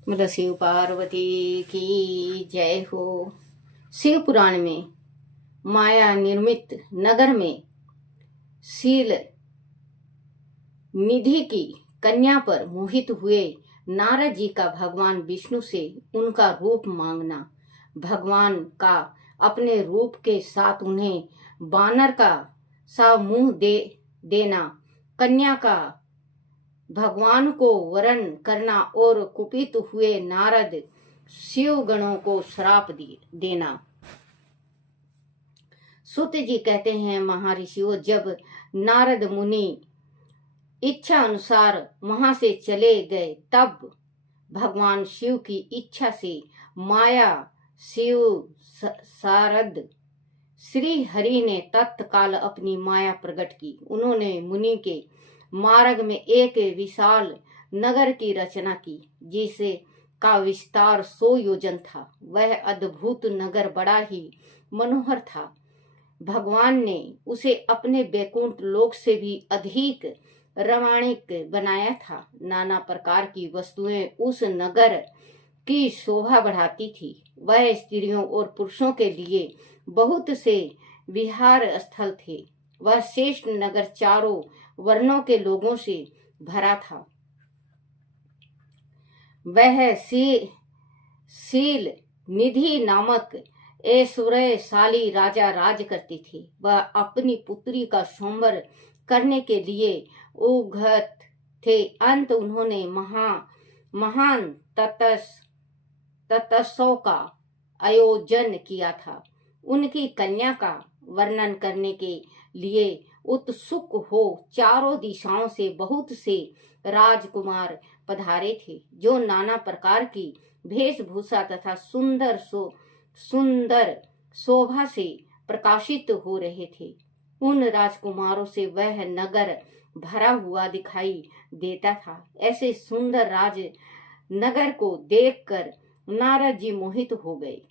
बोलो शिव पार्वती की जय हो। शिव पुराण में माया निर्मित नगर में शील निधि की कन्या पर मोहित हुए नारद जी का भगवान विष्णु से उनका रूप मांगना, भगवान का अपने रूप के साथ उन्हें बानर का सा मुंह देना, कन्या का भगवान को वरण करना और कुपित हुए नारद शिव गणों को श्राप देना। सूत जी कहते हैं, महर्षियों, जब नारद मुनि इच्छा अनुसार वहां से चले गए तब भगवान शिव की इच्छा से माया शिव सारद श्री हरि ने तत्काल अपनी माया प्रकट की। उन्होंने मुनि के मार्ग में एक विशाल नगर की रचना की जिसे का विस्तार 100 योजन था। वह अद्भुत नगर बड़ा ही मनोहर था। भगवान ने उसे अपने बैकुंठ लोक से भी अधिक रमणीक बनाया था। नाना प्रकार की वस्तुएं उस नगर की शोभा बढ़ाती थी। वह स्त्रियों और पुरुषों के लिए बहुत से विहार स्थल थे। वह श्रेष्ठ नगर चारों वर्णों के लोगों से भरा था। वह शील निधि नामक ऐश्वर्यशाली राजा राज करते थे। वह अपनी पुत्री का स्वयंवर करने के लिए उद्यत थे। अंत उन्होंने महान तपस्या का आयोजन किया था। उनकी कन्या का वर्णन करने के लिए उत्सुक हो चारों दिशाओं से बहुत से राजकुमार पधारे थे, जो नाना प्रकार की वेशभूषा तथा सुंदर शोभा से प्रकाशित हो रहे थे। उन राजकुमारों से वह नगर भरा हुआ दिखाई देता था। ऐसे सुंदर राज नगर को देखकर नारद जी मोहित हो गए।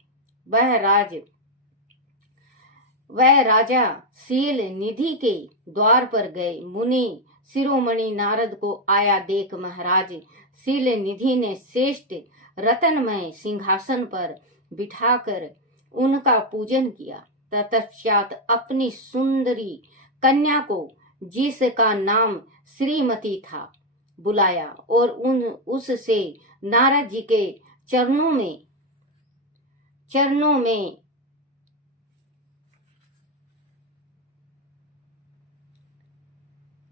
वह राजा शील निधि के द्वार पर गए। मुनि शिरोमणि नारद को आया देख महाराज शील निधि ने श्रेष्ठ रत्नमय सिंहासन पर बिठाकर उनका पूजन किया। तत्पश्चात अपनी सुंदरी कन्या को, जिसका नाम श्रीमती था, बुलाया और उससे नारद जी के चरणों में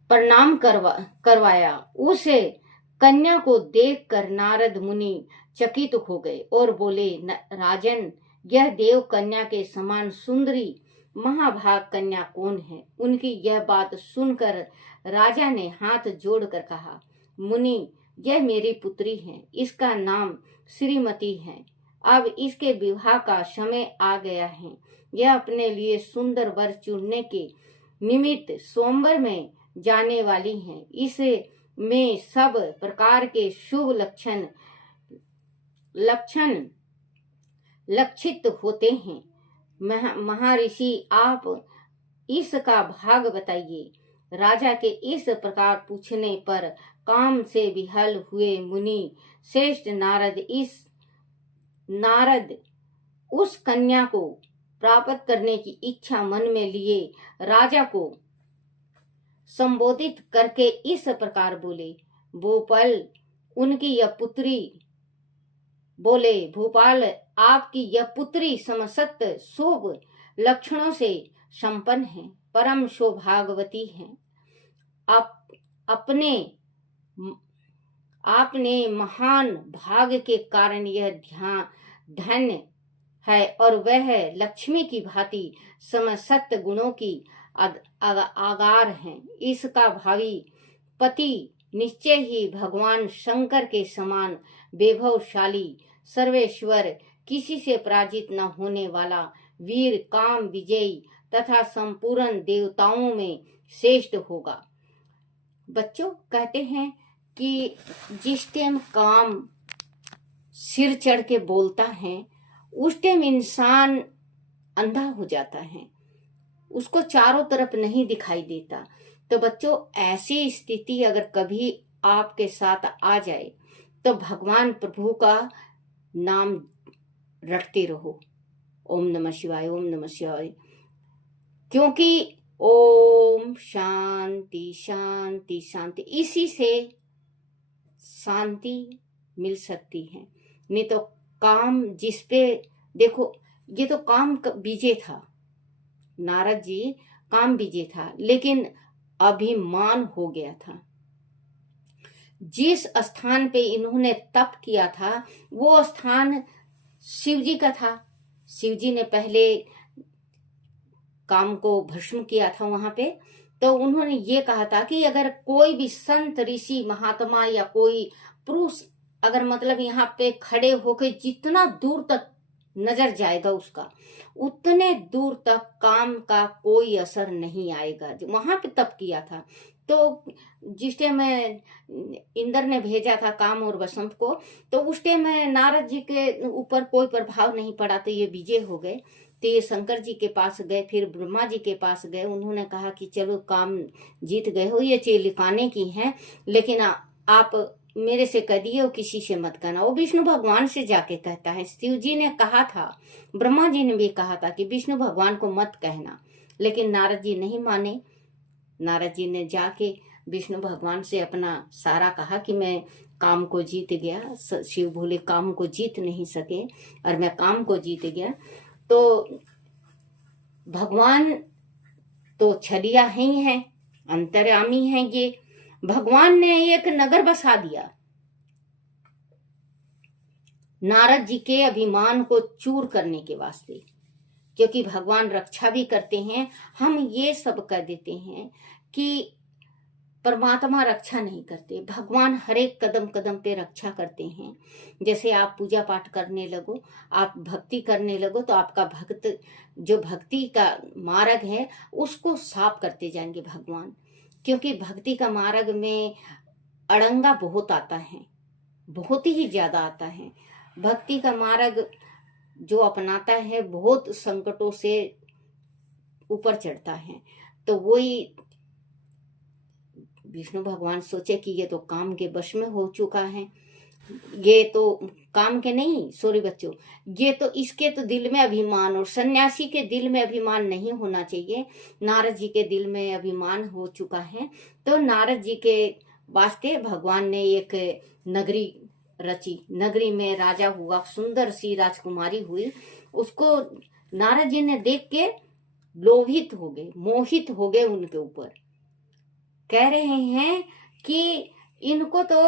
प्रणाम करवाया। उसे कन्या को देखकर नारद मुनि चकित हो गए और बोले, राजन, यह देव कन्या के समान सुंदरी महाभाग कन्या कौन है? उनकी यह बात सुनकर राजा ने हाथ जोड़कर कहा, मुनि, यह मेरी पुत्री है। इसका नाम श्रीमती है। अब इसके विवाह का समय आ गया है। यह अपने लिए सुंदर वर चुनने के निमित्त स्वयंवर में जाने वाली हैं। इसे में सब प्रकार के शुभ लक्षण लक्षित होते हैं। महर्षि, आप इसका भाग बताइए। राजा के इस प्रकार पूछने पर काम से विहल हुए मुनि श्रेष्ठ नारद उस कन्या को प्राप्त करने की इच्छा मन में लिए राजा को संबोधित करके इस प्रकार बोले, भूपाल, आपकी यह पुत्री समस्त शुभ लक्षणों से संपन्न है, परम सौभाग्यवती है। आपने महान भाग के कारण यह धन्य है और वह लक्ष्मी की भांति समस्त गुणों की आगार है। इसका भावी पति निश्चय ही भगवान शंकर के समान वैभवशाली, सर्वेश्वर, किसी से पराजित न होने वाला, वीर, काम विजयी तथा संपूर्ण देवताओं में श्रेष्ठ होगा। बच्चों, कहते हैं कि जिस टाइम काम सिर चढ़ के बोलता है उस टाइम इंसान अंधा हो जाता है, उसको चारों तरफ नहीं दिखाई देता। तो बच्चों, ऐसी स्थिति अगर कभी आपके साथ आ जाए तो भगवान प्रभु का नाम रटते रहो, ओम नमः शिवाय, ओम नमः शिवाय। क्योंकि ओम शांति शांति शांति, इसी से शांति मिल सकती है। नहीं तो काम जिस पे, देखो ये तो काम बीजे था, नारद जी काम बीजे था, लेकिन अभिमान हो गया था। जिस स्थान पे इन्होंने तप किया था वो स्थान शिव जी का था। शिव जी ने पहले काम को भस्म किया था वहां पे। तो उन्होंने ये कहा था कि अगर कोई भी संत ऋषि महात्मा या कोई पुरुष अगर मतलब यहाँ पे खड़े होकर जितना दूर तक नजर जाएगा उसका, उतने दूर तक काम का कोई असर नहीं आएगा। जो वहां पे तप किया था, तो जिस टाइम इंद्र ने भेजा था काम और बसंत को, तो उस टाइम नारद जी के ऊपर कोई प्रभाव नहीं पड़ा, तो ये विजय हो गए। तो ये शंकर जी के पास गए, फिर ब्रह्मा जी के पास गए। उन्होंने कहा कि चलो काम जीत गए हो, ये चीज लिखाने की है, लेकिन आप मेरे से कह दिए हो, किसी से मत कहना। वो विष्णु भगवान से जाके कहता है। शिव जी ने कहा था, ब्रह्मा जी ने भी कहा था कि विष्णु भगवान को मत कहना, लेकिन नारद जी नहीं माने। नारद जी ने जाके विष्णु भगवान से अपना सारा कहा कि मैं काम को जीत गया। शिव बोले काम को जीत नहीं सके और मैं काम को जीत गया। तो भगवान तो छलिया ही है, अंतर्यामी है। ये भगवान ने एक नगर बसा दिया नारद जी के अभिमान को चूर करने के वास्ते, क्योंकि भगवान रक्षा भी करते हैं। हम ये सब कह देते हैं कि परमात्मा रक्षा नहीं करते, भगवान हर एक कदम कदम पे रक्षा करते हैं। जैसे आप पूजा पाठ करने लगो, आप भक्ति करने लगो, तो आपका भक्त जो भक्ति का मार्ग है उसको साफ करते जाएंगे भगवान। क्योंकि भक्ति का मार्ग में अड़ंगा बहुत आता है, बहुत ही ज्यादा आता है। भक्ति का मार्ग जो अपनाता है बहुत संकटों से ऊपर चढ़ता है। तो वही विष्णु भगवान सोचे कि ये तो काम के वश में हो चुका है, ये तो काम के नहीं, सॉरी बच्चों, ये तो इसके तो दिल में अभिमान, और सन्यासी के दिल में अभिमान नहीं होना चाहिए। नारद जी के दिल में अभिमान हो चुका है। तो नारद जी के वास्ते भगवान ने एक नगरी रची। नगरी में राजा हुआ, सुंदर सी राजकुमारी हुई। उसको नारद जी ने देख के लोभित हो गए, मोहित हो गए उनके ऊपर। कह रहे हैं कि इनको तो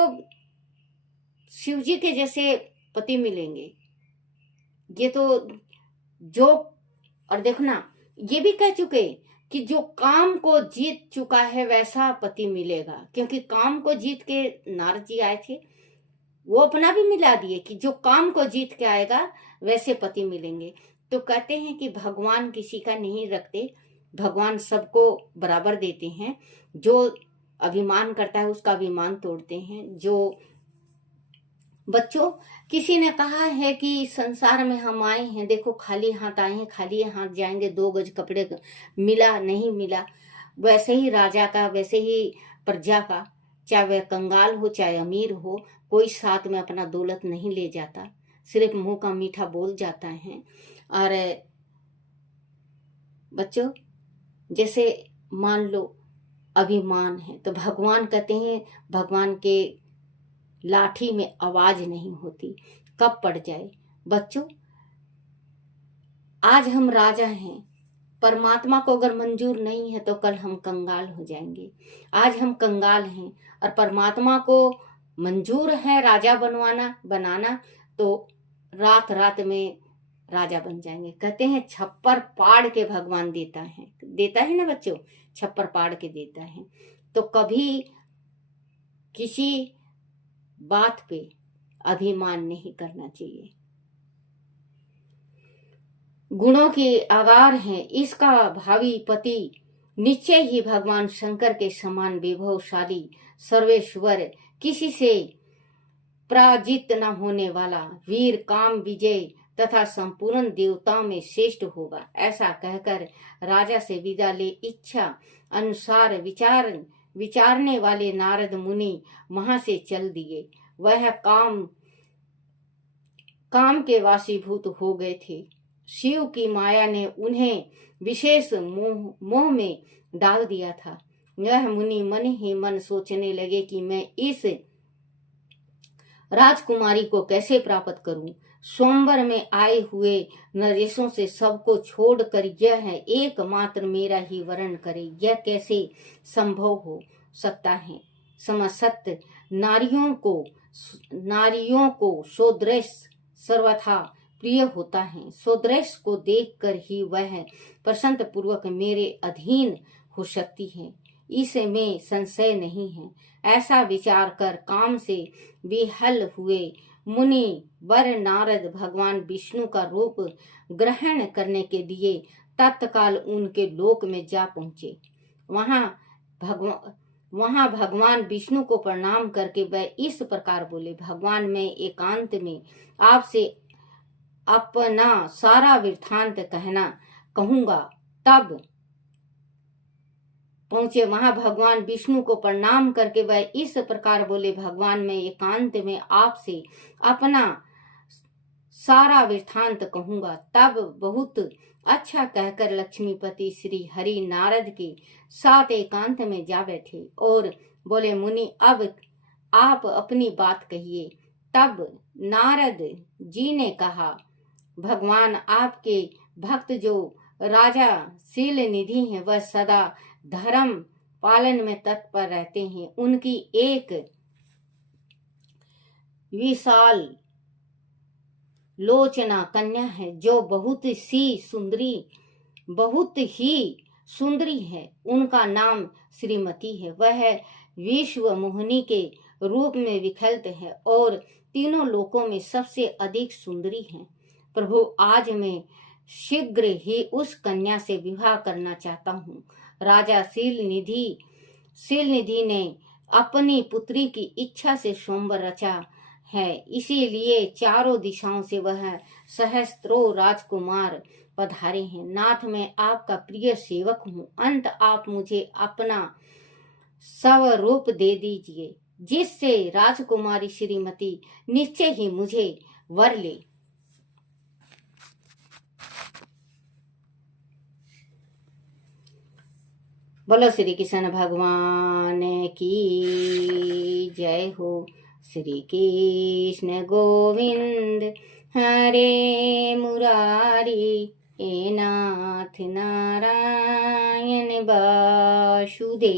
शिव जी के जैसे पति मिलेंगे, ये तो जो, और देखो ना ये भी कह चुके कि जो काम को जीत चुका है वैसा पति मिलेगा। क्योंकि काम को जीत के नारद जी आए थे, वो अपना भी मिला दिए कि जो काम को जीत के आएगा वैसे पति मिलेंगे। तो कहते हैं कि भगवान किसी का नहीं रखते, भगवान सबको बराबर देते हैं। जो अभिमान करता है उसका अभिमान तोड़ते हैं। जो बच्चों, किसी ने कहा है कि संसार में हम आए हैं, देखो खाली हाथ आए हैं, खाली हाथ जाएंगे, 2 गज कपड़े मिला नहीं मिला। वैसे ही राजा का, वैसे ही प्रजा का, चाहे वह कंगाल हो चाहे अमीर हो, कोई साथ में अपना दौलत नहीं ले जाता, सिर्फ मुंह का मीठा बोल जाता है। और बच्चों, जैसे मान लो अभिमान है, तो भगवान कहते हैं भगवान के लाठी में आवाज नहीं होती, कब पड़ जाए। बच्चों, आज हम राजा हैं, परमात्मा को अगर मंजूर नहीं है तो कल हम कंगाल हो जाएंगे। आज हम कंगाल हैं और परमात्मा को मंजूर है राजा बनाना, तो रात रात में राजा बन जाएंगे। कहते हैं छप्पर पाड़ के भगवान देता है ना बच्चों, छप्पर पाड़ के देता है। तो कभी किसी बात पे अभिमान नहीं करना चाहिए। गुणों के आगार हैं, इसका भावी पति निश्चय ही भगवान शंकर के समान विभवशाली, सर्वेश्वर, किसी से पराजित न होने वाला, वीर, काम विजय तथा संपूर्ण देवताओं में श्रेष्ठ होगा। ऐसा कहकर राजा से विदा ले इच्छा अनुसार विचारने वाले नारद मुनि वहां से चल दिए। वह काम के वासीभूत हो गए थे। शिव की माया ने उन्हें विशेष मोह में डाल दिया था। यह मुनि मन ही मन सोचने लगे कि मैं इस राजकुमारी को कैसे प्राप्त करूं। स्वयंवर में आए हुए नरेशों से सबको छोड़कर यह एकमात्र मेरा ही वर्ण करे, यह कैसे संभव हो सकता है। समस्त नारियों को स्वदृश सर्वथा प्रिय होता है। स्वदृश को देखकर ही वह प्रसन्न पूर्वक मेरे अधीन हो सकती है, इसमें संशय नहीं है। ऐसा विचार कर काम से विहल हुए मुनि वर नारद भगवान विष्णु का रूप ग्रहण करने के लिए तत्काल उनके लोक में जा पहुंचे। वहां भगवान विष्णु को प्रणाम करके वह इस प्रकार बोले, भगवान मैं एकांत में आपसे अपना सारा वृत्तांत कहूंगा। तब पहुंचे वहां भगवान विष्णु को प्रणाम करके वह इस प्रकार बोले, भगवान मैं एकांत में आपसे अपना सारा वृत्तांत कहूंगा। तब बहुत अच्छा कहकर लक्ष्मीपति श्री हरि नारद के साथ एकांत में जा बैठे और बोले, मुनि अब आप अपनी बात कहिए। तब नारद जी ने कहा, भगवान आपके भक्त जो राजा शील निधि हैं वह सदा धर्म पालन में तत्पर रहते हैं। उनकी एक विशाल लोचना कन्या है जो बहुत ही सुंदरी है। उनका नाम श्रीमती है। वह विश्व मोहिनी के रूप में विख्यात है और तीनों लोकों में सबसे अधिक सुंदरी है। प्रभु आज मैं शीघ्र ही उस कन्या से विवाह करना चाहता हूँ। राजा शील निधि ने अपनी पुत्री की इच्छा से स्वयंवर रचा है, इसीलिए चारों दिशाओं से वह सहस्त्रों राजकुमार पधारे हैं। नाथ मैं आपका प्रिय सेवक हूँ। अंत आप मुझे अपना स्वरूप दे दीजिए, जिससे राजकुमारी श्रीमती निश्चय ही मुझे वर ले। बोलो श्री कृष्ण भगवान की जय हो। श्री कृष्ण गोविंद हरे मुरारी हे नाथ नारायण वासुदेवाय।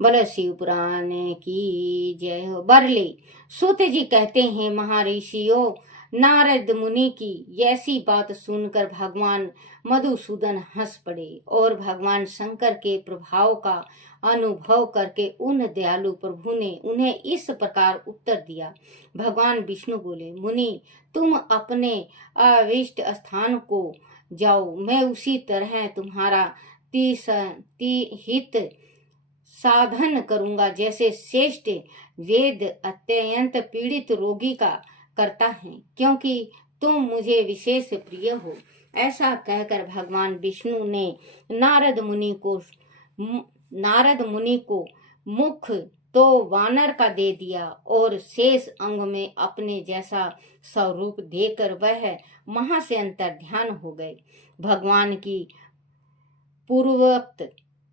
बोलो शिव पुराण की जय हो। बरले सूत जी कहते हैं, महर्षियों नारद मुनि की ऐसी बात सुनकर भगवान मधुसूदन हंस पड़े और भगवान शंकर के प्रभाव का अनुभव करके उन दयालु प्रभु ने उन्हें इस प्रकार उत्तर दिया। भगवान विष्णु बोले, मुनि तुम अपने अविष्ट स्थान को जाओ, मैं उसी तरह तुम्हारा हित साधन करूंगा जैसे श्रेष्ठ वेद अत्यंत पीड़ित रोगी का करता है, क्योंकि तुम मुझे विशेष प्रिय हो। ऐसा कहकर भगवान विष्णु ने नारद मुनि को मुख तो वानर का दे दिया और शेष अंग में अपने जैसा स्वरूप देकर वह वहां से अंतर्ध्यान हो गए। भगवान की पूर्वोक्त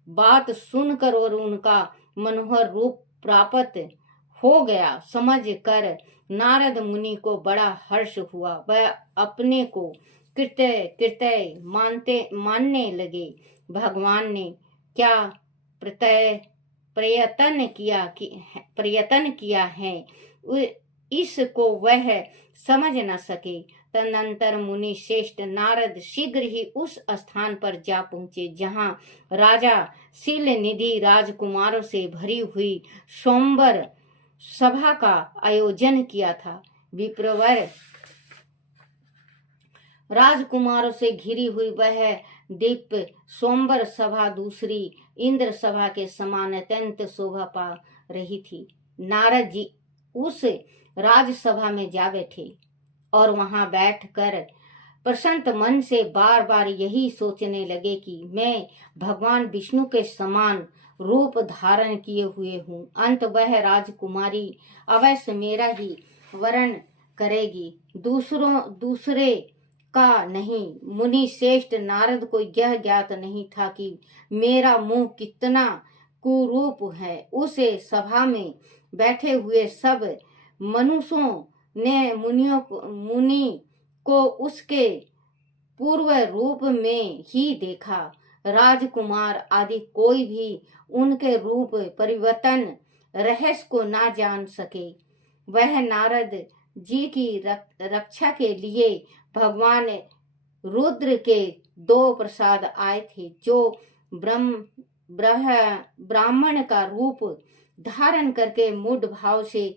बात सुनकर और उनका मनोहर रूप प्राप्त हो गया समझ कर नारद मुनि को बड़ा हर्ष हुआ। वह अपने को कृत्य मानने लगे। भगवान ने क्या प्रयत्न किया है इसको वह समझ न सके। तदनंतर मुनि श्रेष्ठ नारद शीघ्र ही उस स्थान पर जा पहुंचे जहां राजा शील निधि राजकुमारों से भरी हुई स्वयंवर सभा का आयोजन किया था। विप्रवर राजकुमारों से घिरी हुई वह दिव्य स्वयंवर सभा दूसरी इंद्र सभा के समान अत्यंत शोभा पा रही थी। नारद जी उस राजसभा में जा बैठे और वहां बैठकर प्रसन्न मन से बार बार यही सोचने लगे कि मैं भगवान विष्णु के समान रूप धारण किए हुए हूँ। अंत वह राजकुमारी अवश्य मेरा ही वरण करेगी, दूसरे का नहीं। मुनि श्रेष्ठ नारद को यह ज्ञात नहीं था कि मेरा मुंह कितना कुरूप है। उसे सभा में बैठे हुए सब मनुष्यों ने मुनि को उसके पूर्व रूप में ही देखा। राजकुमार आदि कोई भी उनके रूप परिवर्तन रहस्य को ना जान सके। वह नारद जी की रक्षा के लिए भगवान रुद्र के 2 प्रसाद आए थे, जो ब्राह्मण का रूप धारण करके मूढ़ भाव से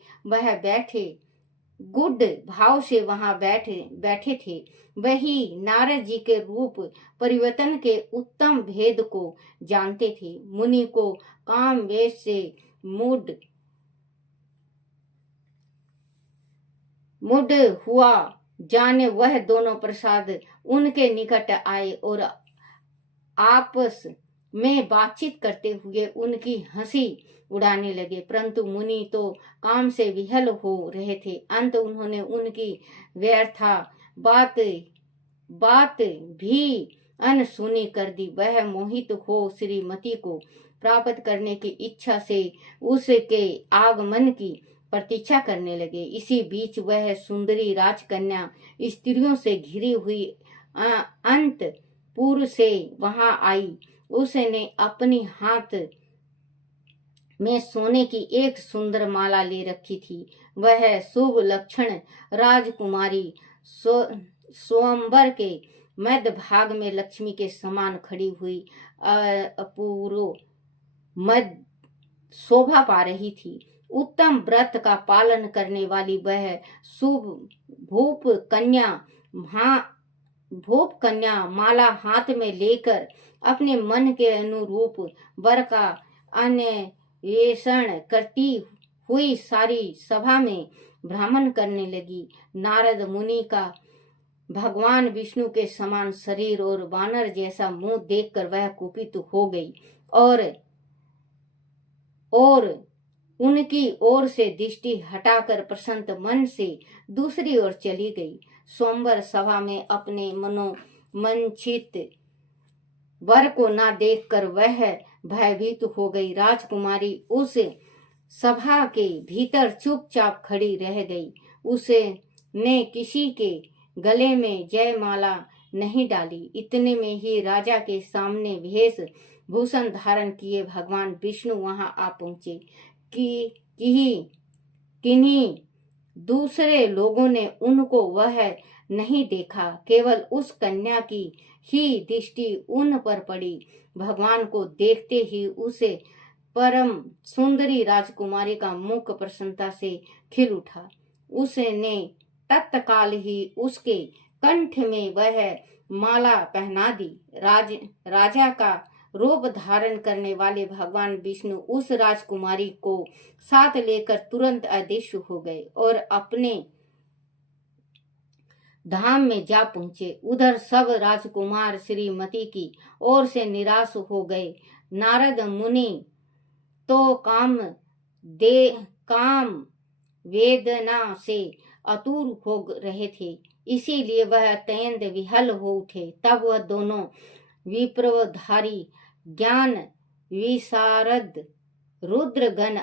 गुड भाव से वहां बैठे थे। वही नारद जी के रूप परिवर्तन के उत्तम भेद को जानते थे। मुनि को काम वेश से मूढ़ हुआ जाने वह दोनों प्रसाद उनके निकट आए और आपस में बातचीत करते हुए उनकी हंसी उड़ाने लगे, परंतु मुनि तो काम से विहल हो रहे थे। अंत उन्होंने उनकी व्यर्था बात भी अनसुनी कर दी। वह मोहित हो श्रीमती को प्राप्त करने की इच्छा से उसके आगमन की प्रतीक्षा करने लगे। इसी बीच वह सुंदरी राजकन्या स्त्रियों से घिरी हुई अंतपुर से वहां आई। उसने अपनी हाथ में सोने की एक सुंदर माला ले रखी थी। वह शुभ लक्षण राजकुमारी स्वयंवर के मध्य भाग में लक्ष्मी के समान खड़ी हुई अपूर्व मध्य शोभा पा रही थी। उत्तम व्रत का पालन करने वाली वह शुभ भूप कन्या माला हाथ में लेकर अपने मन के अनुरूप वर का अन्वेषण करती हुई सारी सभा में भ्रमण करने लगी। नारद मुनि का भगवान विष्णु के समान शरीर और वानर जैसा मुंह देखकर वह कुपित हो गई और उनकी ओर से दृष्टि हटाकर प्रसन्न मन से दूसरी ओर चली गई। स्वयंवर सभा में अपने मनोमंचित वर को न देखकर वह भयभीत हो गई। राजकुमारी उस सभा के भीतर चुपचाप खड़ी रह गई। उसने किसी के गले में जयमाला नहीं डाली। इतने में ही राजा के सामने वेश भूषण धारण किए भगवान विष्णु वहां आ पहुंचे। किन्हीं दूसरे लोगों ने उनको वह नहीं देखा, केवल उस कन्या की ही दृष्टि उन पर पड़ी। भगवान को देखते ही उसे परम सुंदरी राजकुमारी का मुख प्रसन्नता से खिल उठा। उसने तत्काल ही उसके कंठ में वह माला पहना दी। राजा का रूप धारण करने वाले भगवान विष्णु उस राजकुमारी को साथ लेकर तुरंत अदृश्य हो गए और अपने धाम में जा पहुंचे। उधर सब राजकुमार श्रीमती की ओर से निराश हो गए। नारद मुनि तो काम वेदना से आतुर हो रहे थे, इसीलिए वह अत्यंत विहल हो उठे। तब वह दोनों विप्रधारी ज्ञान विशारद रुद्रगण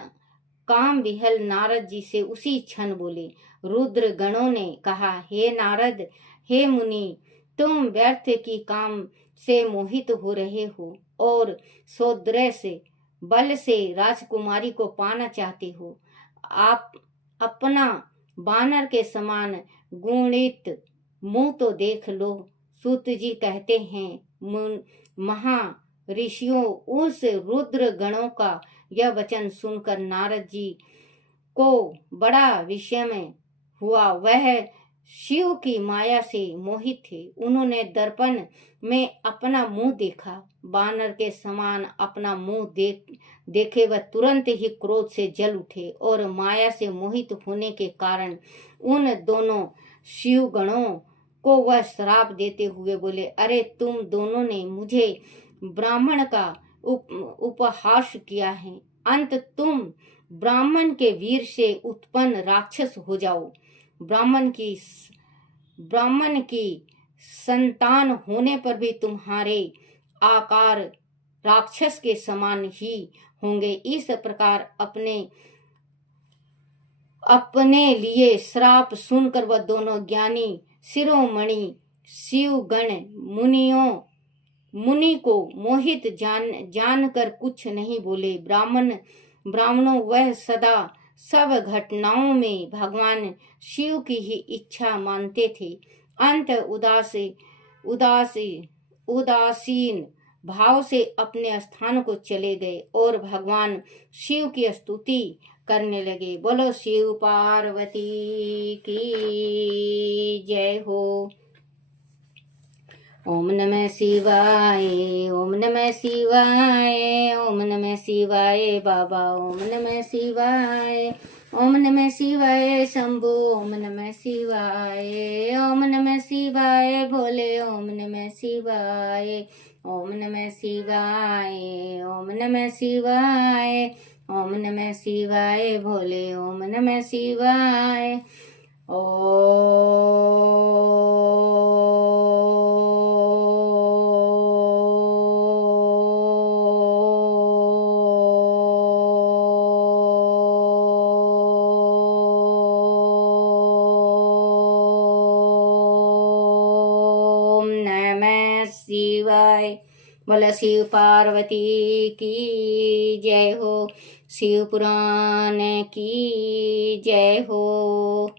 काम विहल नारद जी से उसी क्षण बोले। रुद्रगणों ने कहा, हे नारद, हे मुनि, तुम व्यर्थ की काम से मोहित हो रहे हो और सौंदर्य बल से राजकुमारी को पाना चाहते हो। आप अपना बानर के समान गुणित मुंह तो देख लो। सूत जी कहते हैं, महर्षियों, उस रुद्र गणों का यह वचन सुनकर नारद जी को बड़ा विस्मय हुआ। वह शिव की माया से मोहित थे। उन्होंने दर्पण में अपना मुंह देखा। बानर के समान अपना मुंह देखे वह तुरंत ही क्रोध से जल उठे और माया से मोहित होने के कारण उन दोनों शिव गणों को वह श्राप देते हुए बोले, अरे तुम दोनों ने मुझे ब्राह्मण का उपहास किया है। अंत तुम ब्राह्मण के वीर से उत्पन्न राक्षस हो जाओ। ब्राह्मण की संतान होने पर भी तुम्हारे आकार राक्षस के समान ही होंगे। इस प्रकार अपने लिए श्राप सुनकर वह दोनों ज्ञानी शिरोमणि शिवगण मुनि को मोहित जानकर कुछ नहीं बोले। ब्राह्मणों वह सदा सब घटनाओं में भगवान शिव की ही इच्छा मानते थे। अंत उदासीन भाव से अपने स्थान को चले गए और भगवान शिव की स्तुति करने लगे। बोलो शिव पार्वती की जय हो। ओम नमः शिवाय, ओम नमः शिवाय, ओम नमः शिवाय बाबा, ओम नमः शिवाय, ओम नमः शिवाय शंभो, ओम नमः शिवाय, ओम नमः शिवाय भोले, ओम नमः शिवाय, ओम नमः शिवाय, ओम नमः शिवाय, ओम नमः शिवाय भोले, ओम नमः शिवाय। शिवाय। बोला शिव पार्वती की जय हो। शिव पुराण की जय हो।